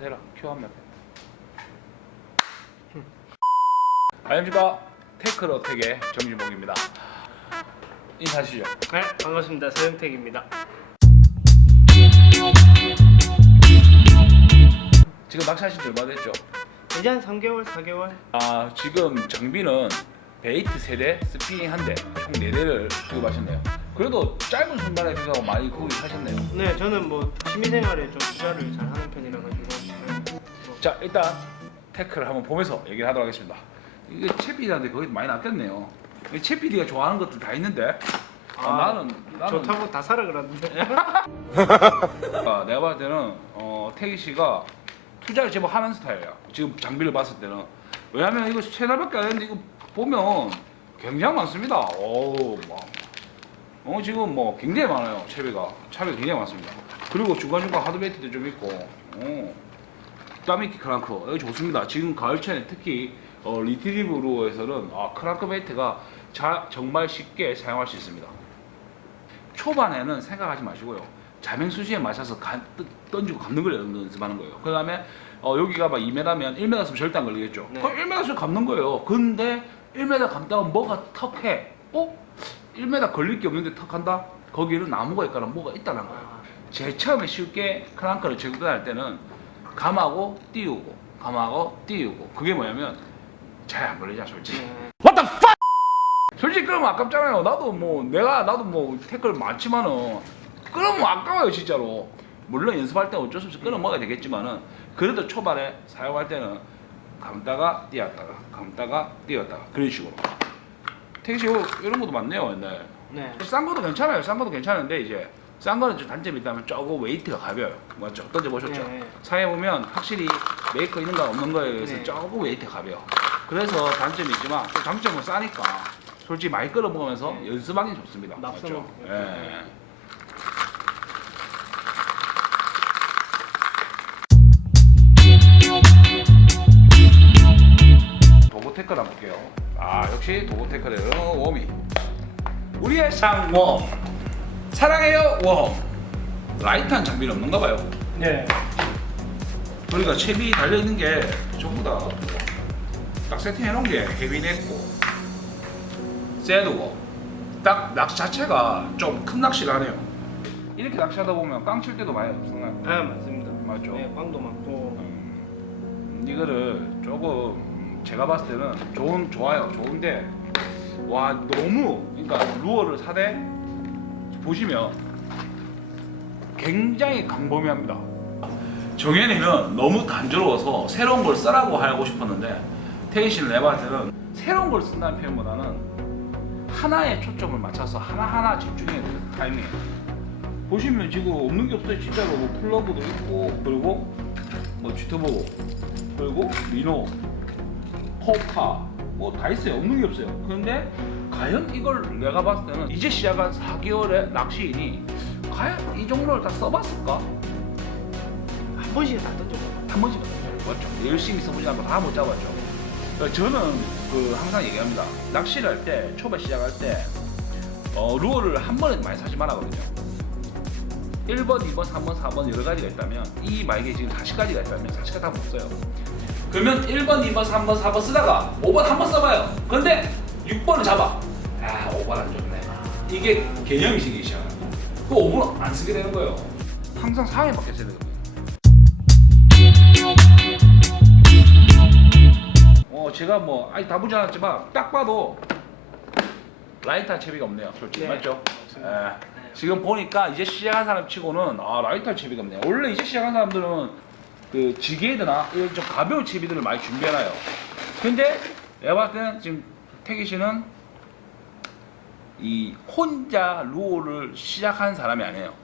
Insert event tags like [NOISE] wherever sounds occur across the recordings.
해라. 큐 하면. 안녕하십니까. 테크로 어택의 정진봉입니다. 인사하시죠. 네, 반갑습니다. 서영택입니다. 지금 낚시하신 지 얼마 됐죠? 이제 한 3개월, 4개월? 아 지금 장비는 베이트 세대, 스피닝 한 대, 총 4대를 구입하셨네요. 그래도 짧은 순간에 비해서 많이 구입하셨네요. 네, 저는 뭐 취미생활에 좀 투자를 잘 하는 편이라 가지고 네, 뭐 자 일단 테크를 한번 보면서 얘기를 하도록 하겠습니다. 이게 채피디한테 거의 많이 낚였네요. 이 채피디가 좋아하는 것들 다 있는데 아, 아, 나는 나는 좋다고 다 사라 그러는데. [LAUGHS] 아, 내가 봤을 때는 어, 태기 씨가 투자를 제법 하는 스타일이야. 지금 장비를 봤을 때는 왜냐면 이거 세 달밖에 안 했는데 이거 보면 굉장히 많습니다. 오, 막. 어 지금 뭐 굉장히 많아요. 채비가 차비가 굉장히 많습니다. 그리고 중간 중간 하드베이트도 좀 있고, 어. 따미키 크랑크 여기 좋습니다. 지금 가을철에 특히 어, 리트리브로에서는 아, 크랑크 베이트가 자, 정말 쉽게 사용할 수 있습니다. 초반에는 생각하지 마시고요. 자명 수시에 맞춰서 간, 뜨, 던지고 감는 걸 연습하는 거예요. 그 다음에 어, 여기가 막 2m면 1m 쓰면 절대 안 걸리겠죠. 네. 그럼 1m 쓰면 감는 거예요. 근데 1m 감다가 뭐가 턱해? 어? 1m 걸릴 게 없는데 턱한다? 거기는 나무가 있거나 뭐가 있다는 거예요. 아, 제일 처음에 쉽게 크랑크를 제거할 때는 감하고 띄우고 감하고 띄우고. 그게 뭐냐면 잘 안 걸리잖아 솔직히. 네. What the fuck? 솔직히 그러면 아깝잖아요. 나도 뭐 내가 나도 뭐 태클 많지만은 그러면 아까워요 진짜로. 물론 연습할 때 어쩔 수 없이 끊어 먹어야 되겠지만은 그래도 초반에 사용할 때는 감다가 띄었다가 감다가 띄었다가. 그런 식으로. 택시 이런 것도 많네요 옛날에. 네. 싼 것도 괜찮아요. 싼 것도 괜찮은데 이제 싼 거는 좀 단점이 있다면 조금 웨이트가 가벼워요. 맞죠? 던져보셨죠? 네. 사에 보면 확실히 메이커 있는 거 없는 거에 의해서 네. 조금 웨이트가 가벼워. 그래서 단점이 있지만 또 장점은 싸니까 솔직히 많이 끌어 먹으면서 네. 연습하기 좋습니다. 막 맞죠? 예. 도보테크 한번 볼게요. 아 역시 도보테크는 웜이 우리의 상웜 사랑해요 웜 라이트한 장비는 없는가 봐요. 네. 그러니까 칩이 달려 있는 게 전부 다딱 세팅해 놓은 게 헤비냈고 세드고 딱 낚시 자체가 좀 큰 낚시를 하네요. 이렇게 낚시하다 보면 깡칠 때도 많이 없었나요? 아, 맞습니다. 맞죠. 네, 빵도 많고. 음, 이거를 조금 음, 제가 봤을 때는 좋은 좋아요 좋은데 와 너무 그러니까 루어를 사대 보시면 굉장히 광범위합니다. 정현이는 너무 단조로워서 새로운 걸 쓰라고 하고 싶었는데 봤을 때는 새로운 걸 쓴다는 표현보다는 하나에 초점을 맞춰서 하나하나 집중해야 되는 타이밍이에요. 보시면 지금 없는 게 없어요 진짜로 뭐 플러그도 있고 그리고 뭐 쥐터보고 그리고 미노 포카 뭐 다 있어요 없는 게 없어요 그런데 과연 이걸 내가 봤을 때는 이제 시작한 4개월의 낚시인이 과연 이 정도를 다 써봤을까? 한 번씩 다 던져봐. 한 번씩 맞죠 열심히 써보지 않고 다 못 잡았죠 어, 저는 그 항상 얘기합니다 낚시를 할 때 초반 시작할 때 어, 루어를 한 번에 많이 사지 말아거든요 1번, 2번, 3번, 4번 여러 가지가 있다면 이 만약에 지금 40가지가 있다면 40가지 다못 써요. 그러면 1번, 2번, 3번, 4번 쓰다가 5번 한 번 써봐요. 근데 6번을 잡아. 아, 5번 안 좋네. 이게 개념이 생기기 시작하고 그 5번 안 쓰게 되는 거예요. 항상 4회 밖에 써야 되거든요. 어, 제가 뭐 아직 다 보지 않았지만 딱 봐도 라이트한 채비가 없네요. 솔직히 네. 맞죠? 예. 지금 보니까 이제 시작한 사람 치고는 아 라이트한 채비가 없네요. 원래 이제 시작한 사람들은 그 지게이드나 이런 좀 가벼운 채비들을 많이 준비해놔요. 근데 내가 봤을 때는 지금 태기 씨는 이 혼자 루어를 시작한 사람이 아니에요.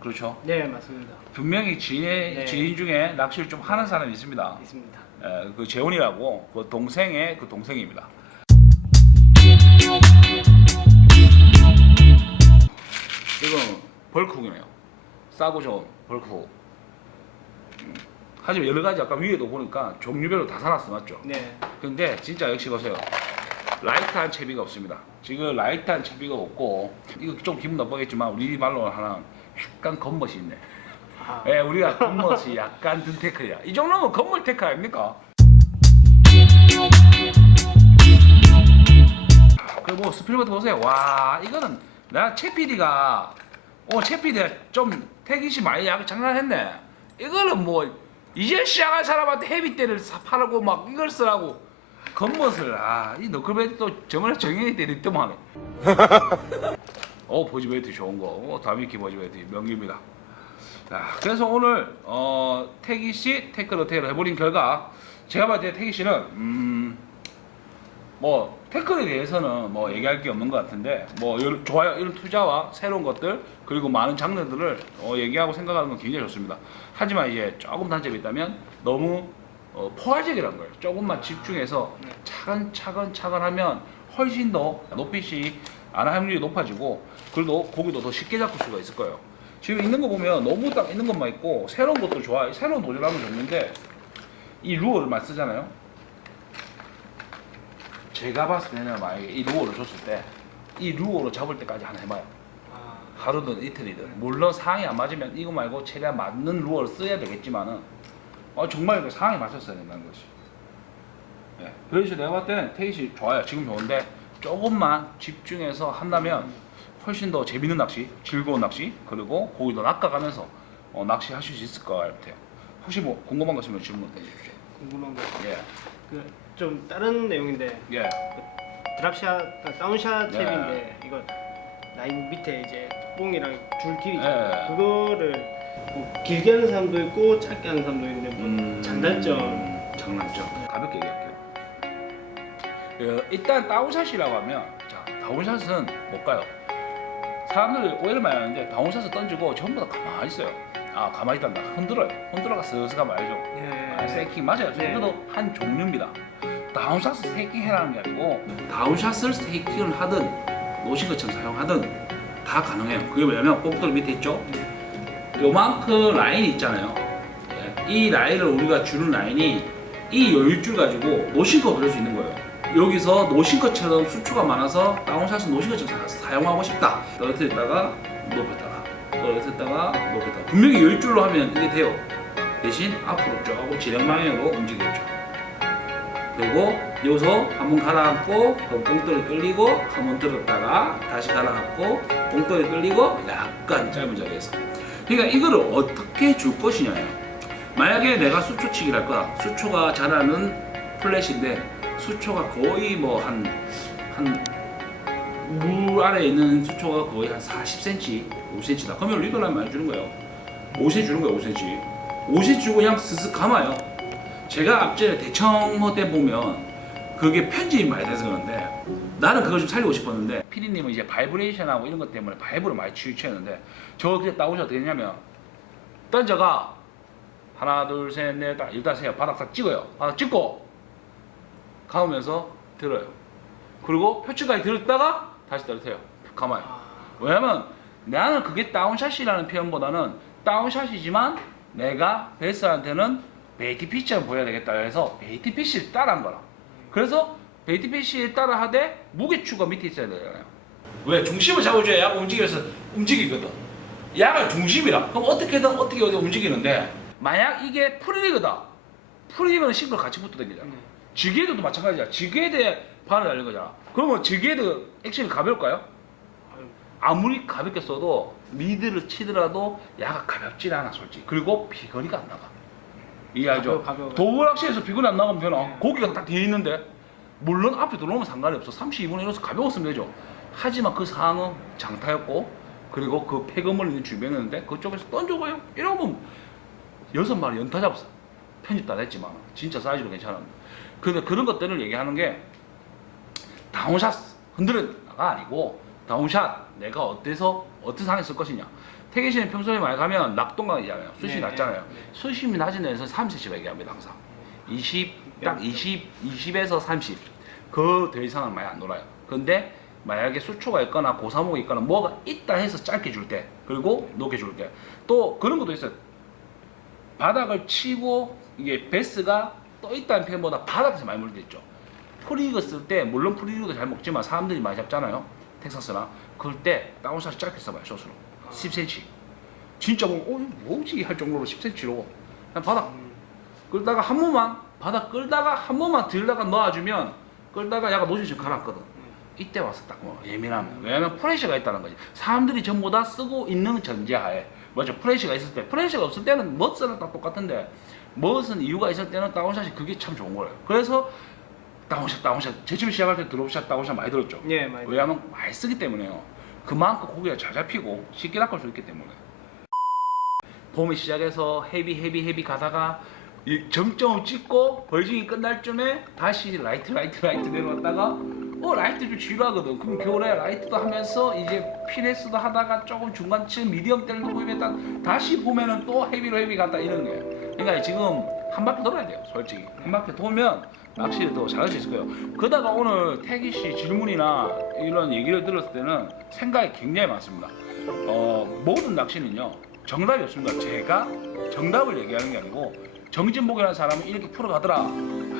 그렇죠? 네, 맞습니다. 분명히 지인, 네. 지인 중에 낚시를 좀 하는 사람이 있습니다. 있습니다. 에, 그 재훈이라고 그 동생의 그 동생입니다. 이건 벌크이네요. 싸고 좋은 벌크. 음. 하지만 여러 가지 아까 위에도 보니까 종류별로 다 사놨어 맞죠? 네. 근데 진짜 역시 보세요. 라이트한 채비가 없습니다. 지금 라이트한 채비가 없고 이거 좀 기분 나쁘겠지만 우리 말로 하나 약간 겉멋이 있네. 아하. 예, 우리가 겉멋이 약간 든 테크야. 이 정도면 건물 테크 아닙니까? 그리고 뭐 스필버드 보세요. 와 이거는 내가 최 PD가 어최 PD가 좀 태기시 많이 약 장난했네. 이거는 뭐 이제 시작한 사람한테 헤비대를 사 팔고 막 이걸 쓰라고 겉멋을 아이 너클베드 또 저번에 정현이 때릴 때만 하네. [LAUGHS] 어 보지베이트 좋은 거. 어, 다미키 보지베이트 명기입니다. 자, 그래서 오늘 어, 태기 씨 태클 어택을 해버린 결과 제가 봤을 때 태기 씨는 음, 뭐 태클에 대해서는 뭐 얘기할 게 없는 것 같은데 뭐 이런 좋아요 이런 투자와 새로운 것들 그리고 많은 장르들을 어, 얘기하고 생각하는 건 굉장히 좋습니다. 하지만 이제 조금 단점이 있다면 너무 어, 포괄적이라는 거예요. 조금만 집중해서 네. 차근차근 차근하면 훨씬 더 높이시 안 확률이 높아지고 그래도 고기도 더 쉽게 잡을 수가 있을 거예요. 지금 있는 거 보면 너무 딱 있는 것만 있고 새로운 것도 좋아. 새로운 도전하면 좋는데 이 루어를 만 쓰잖아요. 제가 봤을 때는 만약에 이 루어를 줬을 때 이 루어로 잡을 때까지 하나 해봐요. 아, 하루든 이틀이든 물론 상황이 안 맞으면 이거 말고 최대한 맞는 루어를 써야 되겠지만은 어, 정말 그 상황에 맞췄어야 된다는 거지. 예. 그래서 내가 봤을 때는 테이시 좋아요. 지금 좋은데 조금만 집중해서 한다면 훨씬 더 재밌는 낚시, 즐거운 낚시, 그리고 고기도 낚아가면서 어, 낚시하실 수 있을 것 같아요. 혹시 뭐 궁금한 거 있으면 질문 해주십시오. 궁금한 거. 예, 그 좀 다른 내용인데 예, 드랍샷, 아, 다운샷 네. 탭인데 이거 라인 밑에 이제 뽕이랑 줄 길이 네. 그거를 뭐 길게 하는 사람도 있고 짧게 하는 사람도 있는데 뭐 음, 장단점 장단점 가볍게 얘기할게요. 어, 일단 다운샷이라고 하면 자 다운샷은 뭘까요? 사람들이 오해를 많이 하는데 다운샷을 던지고 전부 다 가만히 있어요. 아 가만히 있단다. 흔들어요. 흔들어가 스스가 말이죠. 아, 예. 세이킹 맞아요. 네. 이것도 한 종류입니다. 다운샷을 세이킹 해라는 게 아니고 다운샷을 세이킹을 하든 놓으신 것처럼 사용하든 다 가능해요. 그게 뭐냐면 뽕돌 밑에 있죠. 요만큼 라인이 있잖아요. 예, 이 라인을 우리가 주는 라인이 이 여유줄 가지고 놓으신 거 그릴 수 있는 거예요. 여기서 놓으신 것처럼 수초가 많아서 다운샷은 놓으신 것처럼 사- 사용하고 싶다. 떨어뜨렸다가 높였다가 떨어뜨렸다가 높였다가 분명히 여유줄로 하면 이게 돼요. 대신 앞으로 조금 진행 방향으로 움직이겠죠. 그리고 여기서 한번 가라앉고 그럼 뽕돌이 끌리고 한번 들었다가 다시 가라앉고 뽕돌이 끌리고 약간 짧은 자리에서 그러니까 이거를 어떻게 줄 것이냐예요 만약에 내가 수초치기를 할 거야 수초가 잘하는 플랫인데 수초가 거의 뭐 한 한 물 아래에 있는 수초가 거의 한 40cm, 5cm다. 그러면 리더라면 많이 주는 거예요. 5cm 주는 거예요, 5cm. 5cm 주고 그냥 스스 감아요. 제가 앞전에 대청호 때 보면 그게 편집이 많이 돼서 그런데 나는 그걸 좀 살리고 싶었는데 피디님은 이제 바이브레이션하고 이런 것 때문에 바이브를 많이 치우쳤는데 저 그때 나오셔 어떻게 했냐면 던져가. 하나 둘 셋넷 일단 세요 바닥 다 찍어요. 바닥 찍고 감으면서 들어요. 그리고 표치까지 들었다가 다시 떨어뜨려요. 아, 왜냐면 나는 그게 다운샷이라는 표현보다는 다운샷이지만 내가 베이스한테는 베이티 피치를 보여야 되겠다 해서 베이티 피치를 따라한 거라. 그래서 베이티 피치를 따라 하되 무게추가 밑에 있어야 되잖아요. 왜 중심을 잡아줘야 야가 움직여서 움직이거든. 야가 중심이라. 그럼 어떻게든 어떻게 어디 움직이는데 만약 이게 프리리그다. 프리리그는 싱글 같이 붙어 다니잖아. 네. 지게드도 마찬가지야. 지게드에 반을 달린 거잖아. 그러면 지게드 액션이 가벼울까요? 아무리 가볍게 써도 미드를 치더라도 야가 가볍진 않아 솔직히 그리고 비거리가 안 나가 이해하죠? 가벼워, 가벼워. 도구낚시에서 비거리 안 나가면 되나? 네. 고기가 딱 뒤에 있는데 물론 앞에 들어오면 상관이 없어 32분의 1에서 가벼웠으면 되죠 하지만 그 상황은 장타였고 그리고 그 폐거물이 주변이었는데 그쪽에서 던져가요 이러면 여섯 마리 연타 잡았어 편집 다 됐지만 진짜 사이즈도 괜찮았는데 근데 그런 것들을 얘기하는 게 다운샷 흔들어가 아니고 다운샷 내가 어때서 어떤 상황에 쓸 것이냐 태계 씨는 평소에 많이 가면 낙동강이잖아요. 수심이 네, 낮잖아요. 네, 네. 수심이 낮은 데에서 30cm 얘기합니다 항상. 20, 딱 20, 20에서 30 그 더 이상은 많이 안 놀아요. 근데 만약에 수초가 있거나 고사목이 있거나 뭐가 있다 해서 짧게 줄 때 그리고 높게 줄 때. 또 그런 것도 있어요. 바닥을 치고 이게 베스가 떠 있다는 표현보다 바닥에서 많이 물때 있죠. 프리그 쓸 때 물론 프리그도 잘 먹지만 사람들이 많이 잡잖아요. 텍사스나. 그럴 때 다운샷 짧게 써봐요 숏으로 10cm 진짜 뭐 어, 이거 뭐지 할 정도로 10cm로. 그냥 바닥 음, 끌다가 한 번만 바닥 끌다가 한 번만 들다가 놔주면 끌다가 약간 노즐 좀 가라앉거든. 이때 와서 딱 뭐 예민하면 왜냐면 프레시가 있다는 거지. 사람들이 전부 다 쓰고 있는 전제하에. 맞죠 프레시가 있을 때. 프레시가 없을 때는 멋스는 딱 똑같은데 멋은 이유가 있을 때는 다운샷이 그게 참 좋은 거예요. 그래서 다운샷 다운샷. 제출 시작할 때 드롭샷 다운샷 많이 들었죠? 예, 많이 왜냐하면 많이 쓰기 때문에요. 그만큼 고기가 잘 잡히고 쉽게 낚을 수 있기 때문에. 봄이 시작해서 헤비 헤비 헤비 가다가 이 정점을 찍고 벌징이 끝날 쯤에 다시 라이트 라이트 라이트 내려왔다가 어 라이트 좀 지루하거든. 그럼 겨울에 라이트도 하면서 이제 피레스도 하다가 조금 중간쯤 미디엄 때도 보이면 딱 다시 보면은 또 헤비로 헤비 갔다 이런 거예요. 그러니까 지금 한 바퀴 돌아야 돼요. 솔직히 한 바퀴 돌면 낚시를 더 잘할 수 있을 거예요. 그러다가 오늘 태기 씨 질문이나 이런 얘기를 들었을 때는 생각이 굉장히 많습니다. 어, 모든 낚시는요 정답이 없습니다. 제가 정답을 얘기하는 게 아니고 정진복이라는 사람은 이렇게 풀어가더라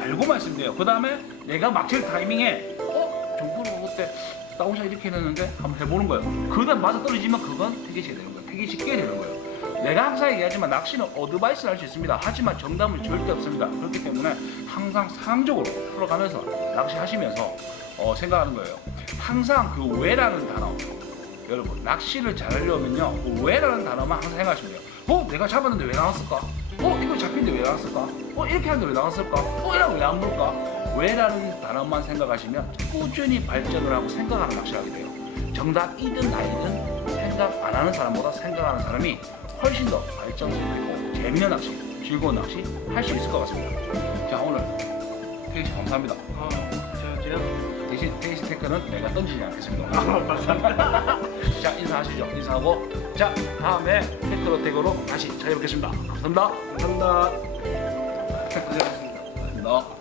알고 말씀드려요. 그 다음에 내가 막힐 타이밍에 어? 정프로 그때 다운샷 이렇게 했는데 한번 해보는 거예요. 그 다음 맞아 떨어지면 그건 태기 씨가 되는 거예요. 태기 씨 깨야 되는 거예요. 내가 항상 얘기하지만 낚시는 어드바이스를 할 수 있습니다. 하지만 정답은 절대 없습니다. 그렇기 때문에 항상 상적으로 풀어가면서 낚시하시면서 어, 생각하는 거예요. 항상 그 왜라는 단어 여러분 낚시를 잘하려면요 그 왜라는 단어만 항상 생각하시면 돼요. 어 내가 잡았는데 왜 나왔을까? 어 이거 잡혔는데 왜 나왔을까? 어 이렇게 하는데 왜 나왔을까? 어 이러면 왜안 물까? 왜라는 단어만 생각하시면 꾸준히 발전을 하고 생각하는 낚시를 하게 돼요. 정답이든 아니든 생각 안 하는 사람보다 생각하는 사람이 훨씬 더 발전되고 재미있는 낚시, 즐거운 낚시 할 수 있을 것 같습니다. 자 오늘 씨 감사합니다. 어, 저 제가 대신 테이스 테크는 내가 던지지 않겠습니다. 아, 감사합니다. [LAUGHS] 자 인사하시죠. 인사하고 자 다음에 테크로 테크로 다시 찾아뵙겠습니다. 감사합니다. 감사합니다. 고생하셨습니다. 감사합니다.